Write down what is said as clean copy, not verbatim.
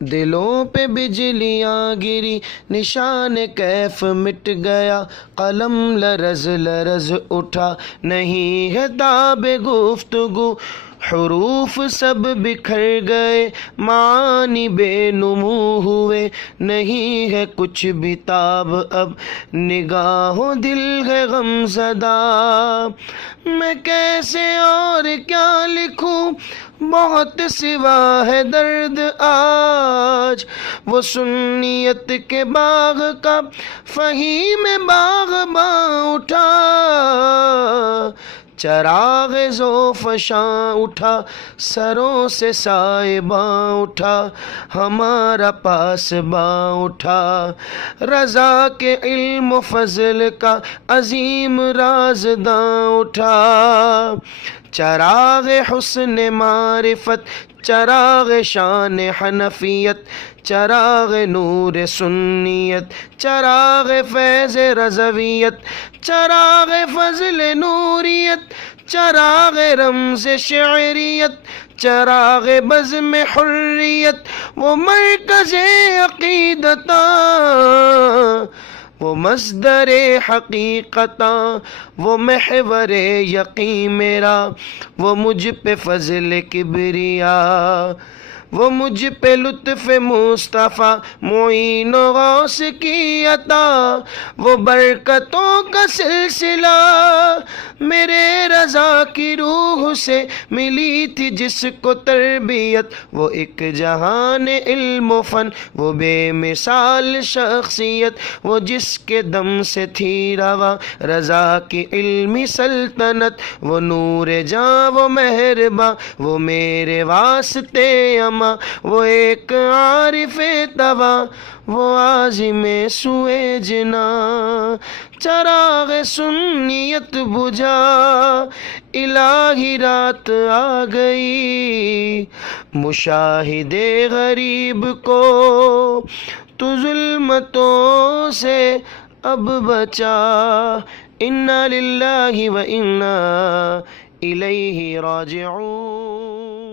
دلوں پہ بجلیاں گری، نشان کیف مٹ گیا، قلم لرز لرز اٹھا، نہیں ہے تاب گفتگو، حروف سب بکھر گئے، معانی بے نمو ہوئے، نہیں ہے کچھ بھی تاب اب، نگاہوں دل ہے غم زدہ، میں کیسے اور کیا لکھوں، بہت سوا ہے درد آج، وہ سنیت کے باغ کا فہیم باغباں اٹھا، چراغ ذوفشاں اٹھا، سروں سے سائباں اٹھا، ہمارا پاسباں اٹھا، رضا کے علم و فضل کا عظیم رازداں اٹھا، چراغ حسن معرفت، چراغ شان حنفیت، چراغ نور سنیت، چراغ فیض رضویت، چراغ فضل نوریت، چراغ رمز شعریت، چراغ بزم حریت، وہ مرکز عقیدتاں، وہ مصدر حقیقتاں، وہ محور یقین میرا، وہ مجھ پہ فضل کبریا، وہ مجھ پہ لطف مصطفیٰ معین و غوث کی عطا، وہ برکتوں کا سلسلہ میرے رضا کی روح سے ملی تھی جس کو تربیت، وہ ایک جہان علم و فن، وہ بے مثال شخصیت، وہ جس کے دم سے تھی رواں رضا کی علمی سلطنت، وہ نور جاں وہ مہرباں، وہ میرے واسطے اما، وہ ایک عارف تواں، وہ عازم سوئے جنا، چراغ سنیت بجھا، الہی رات آ گئی، مشاہد غریب کو تو ظلمتوں سے اب بچا، انا للہ و انا الیہ راجعون۔